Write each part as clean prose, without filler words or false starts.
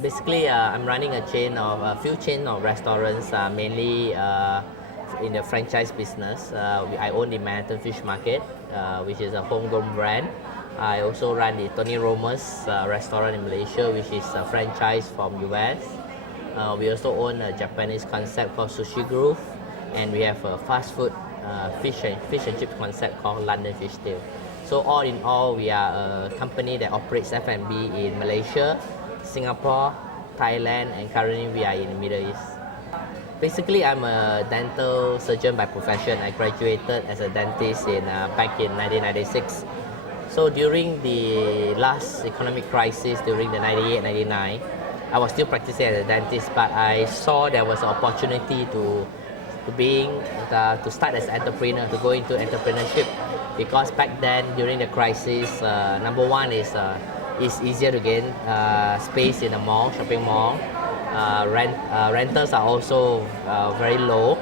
Basically, I'm running a few chain of restaurants, mainly in the franchise business. I own the Manhattan Fish Market, which is a homegrown brand. I also run the Tony Roma's restaurant in Malaysia, which is a franchise from US. We also own a Japanese concept called Sushi Groove, and we have a fast food fish and chip concept called London Fish Tail. So all in all, we are a company that operates F&B in Malaysia, Singapore, Thailand, and currently we are in the Middle East. Basically, I'm a dental surgeon by profession. I graduated as a dentist back in 1996. So during the last economic crisis, during the 98, 99, I was still practicing as a dentist, but I saw there was an opportunity to start as an entrepreneur, to go into entrepreneurship, because back then during the crisis, number one is it's easier to gain space in a mall, shopping mall. Rentals are also very low.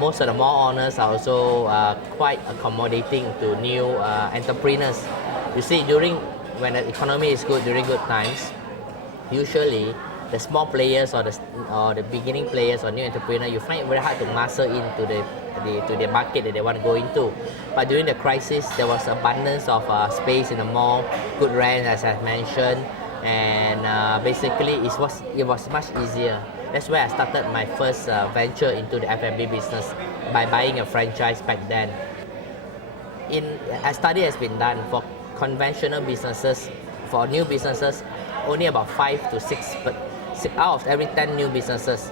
Most of the mall owners are also quite accommodating to new entrepreneurs. You see, when the economy is good, during good times, usually the small players or the beginning players or new entrepreneur, you find it very hard to muscle into the market that they want to go into. But during the crisis, there was abundance of space in the mall, good rent, as I mentioned, and basically it was much easier. That's where I started my first venture into the F&B business, by buying a franchise back then. A study has been done for conventional businesses, for new businesses, only about 5 to 6, but out of every 10 new businesses,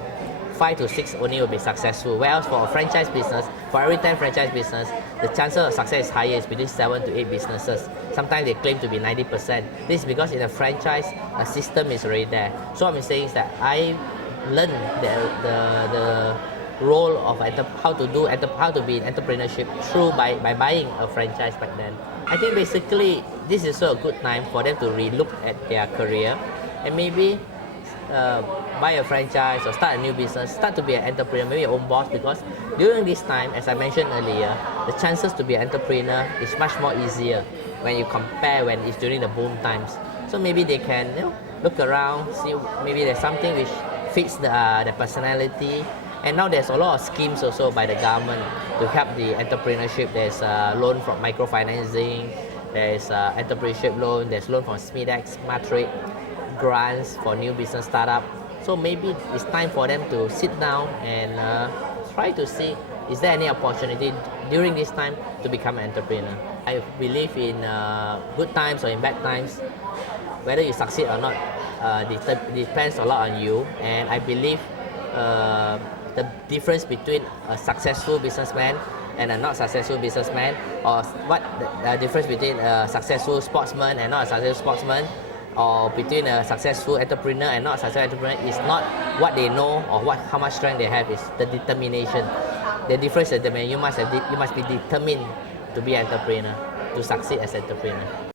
5 to 6 only will be successful. Whereas for a franchise business, for every 10 franchise business, the chances of success is higher, is between 7 to 8 businesses. Sometimes they claim to be 90%. This is because in a franchise, a system is already there. So what I'm saying is that I learned the role of how to be in entrepreneurship by buying a franchise back then. I think basically this is also a good time for them to relook at their career and maybe buy a franchise or start a new business, start to be an entrepreneur, maybe your own boss, because during this time, as I mentioned earlier, the chances to be an entrepreneur is much more easier when you compare when it's during the boom times. So maybe they can look around, see maybe there's something which fits the personality. And now there's a lot of schemes also by the government to help the entrepreneurship. There's loan from microfinancing, there's entrepreneurship loan, there's loan from SMEDEX, Matrix, grants for new business startup. So maybe it's time for them to sit down and try to see, is there any opportunity during this time to become an entrepreneur. I believe in good times or in bad times, whether you succeed or not, depends a lot on you. And I believe the difference between a successful businessman and a not successful businessman, or what the difference between a successful sportsman and not a successful sportsman, or between a successful entrepreneur and not a successful entrepreneur, is not what they know or how much strength they have, is the determination. The difference is that you must be determined to be an entrepreneur, to succeed as an entrepreneur.